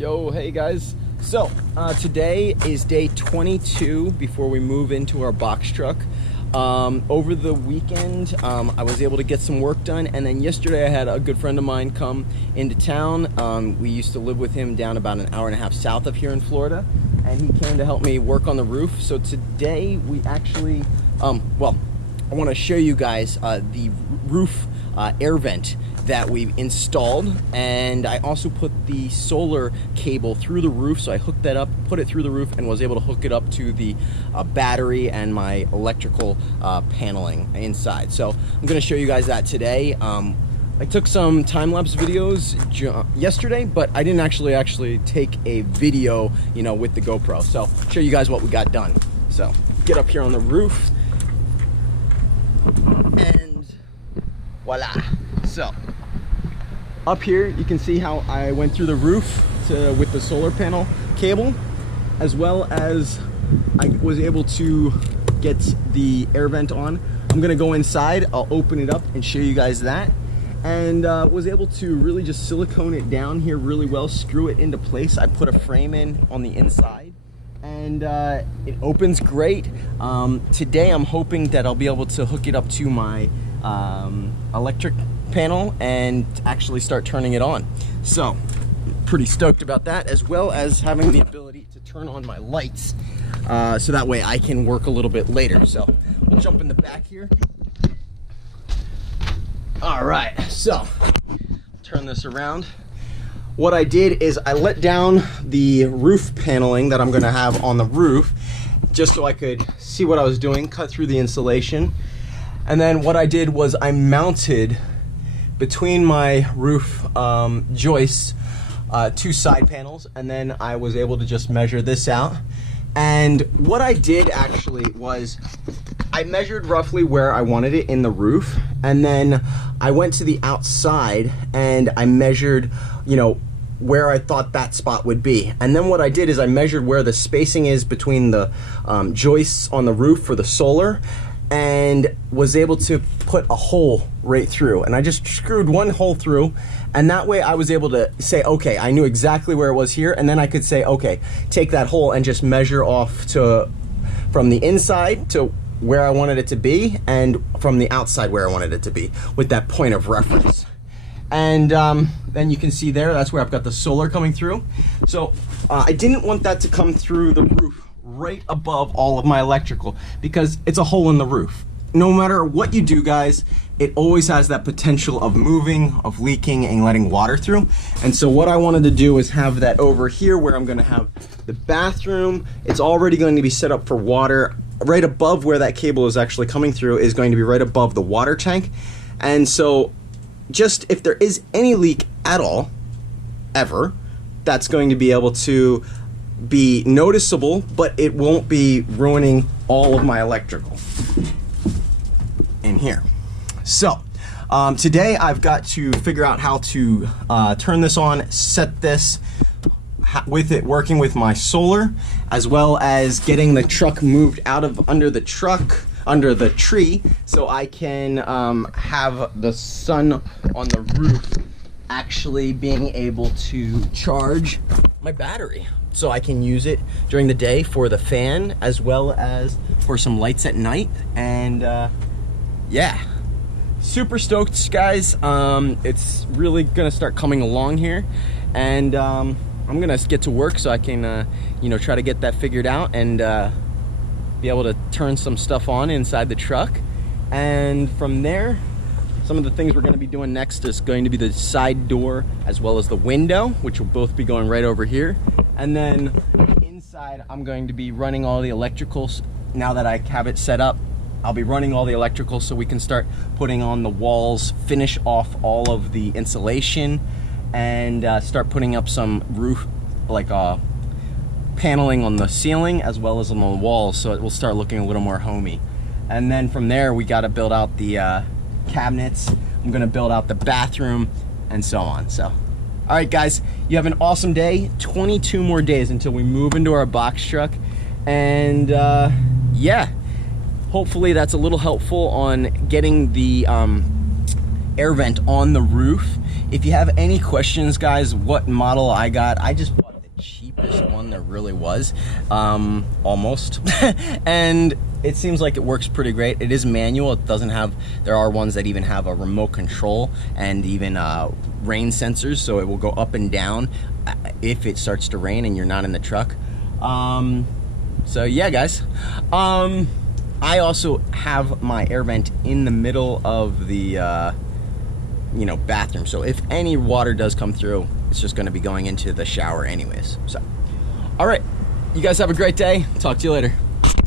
Yo, hey guys. So today is day 22 before we move into our box truck. Over the weekend I was able to get some work done, and then yesterday I had a good friend of mine come into town. We used to live with him down about an hour and a half south of here in Florida, and he came to help me work on the roof. So today we actually well, I want to show you guys the roof air vent that we've installed, and I also put the solar cable through the roof. So I hooked that up, put it through the roof, and was able to hook it up to the battery and my electrical paneling inside. So I'm going to show you guys that today. I took some time-lapse videos yesterday, but I didn't actually take a video, you know, with the GoPro. So I'll show you guys what we got done. So get up here on the roof, and voila. So up here you can see how I went through the roof with the solar panel cable, as well as I was able to get the air vent on. I'm gonna go inside, I'll open it up and show you guys that, and was able to really just silicone it down here really well, screw it into place. I put a frame in on the inside, and it opens great. Today I'm hoping that I'll be able to hook it up to my electric panel and actually start turning it on. So pretty stoked about that, as well as having the ability to turn on my lights, so that way I can work a little bit later. So we'll jump in the back here. All right, so turn this around. What I did is I let down the roof paneling that I'm gonna have on the roof, just so I could see what I was doing, cut through the insulation. And then what I did was I mounted between my roof joists two side panels, and then I was able to just measure this out. And what I did actually was I measured roughly where I wanted it in the roof, and then I went to the outside and I measured, you know, where I thought that spot would be. And then what I did is I measured where the spacing is between the joists on the roof for the solar, and was able to put a hole right through. And I just screwed one hole through, and that way I was able to say, okay, I knew exactly where it was here, and then I could say, okay, take that hole and just measure off from the inside to where I wanted it to be, and from the outside where I wanted it to be, with that point of reference. And then you can see there, that's where I've got the solar coming through. So I didn't want that to come through the roof right above all of my electrical, because it's a hole in the roof. No matter what you do, guys, it always has that potential of moving, of leaking, and letting water through. And so what I wanted to do is have that over here where I'm gonna have the bathroom. It's already going to be set up for water. Right above where that cable is actually coming through is going to be right above the water tank. And so just if there is any leak at all, ever, that's going to be able to be noticeable, but it won't be ruining all of my electrical in here. So today I've got to figure out how to turn this on, set this with it working with my solar, as well as getting the truck moved out of under the tree, so I can have the sun on the roof actually being able to charge my battery, so I can use it during the day for the fan, as well as for some lights at night. And yeah, super stoked, guys. It's really gonna start coming along here, and I'm gonna get to work so I can you know, try to get that figured out, and be able to turn some stuff on inside the truck. And from there, some of the things we're going to be doing next is going to be the side door as well as the window, which will both be going right over here. And then inside, I'm going to be running all the electricals. Now that I have it set up, I'll be running all the electricals so we can start putting on the walls, finish off all of the insulation, and start putting up some roof, like paneling on the ceiling as well as on the walls, so it will start looking a little more homey. And then from there, we got to build out the cabinets. I'm gonna build out the bathroom, and so on. So all right, guys, you have an awesome day. 22 more days until we move into our box truck, and yeah, hopefully that's a little helpful on getting the air vent on the roof. If you have any questions, guys, what model I got, I just bought a This one there really was, almost. And it seems like it works pretty great. It is manual. It doesn't have, there are ones that even have a remote control and even rain sensors, so it will go up and down if it starts to rain and you're not in the truck. So yeah, guys. I also have my air vent in the middle of the you know, bathroom, so if any water does come through, it's just going to be going into the shower anyways. So all right, you guys have a great day. Talk to you later.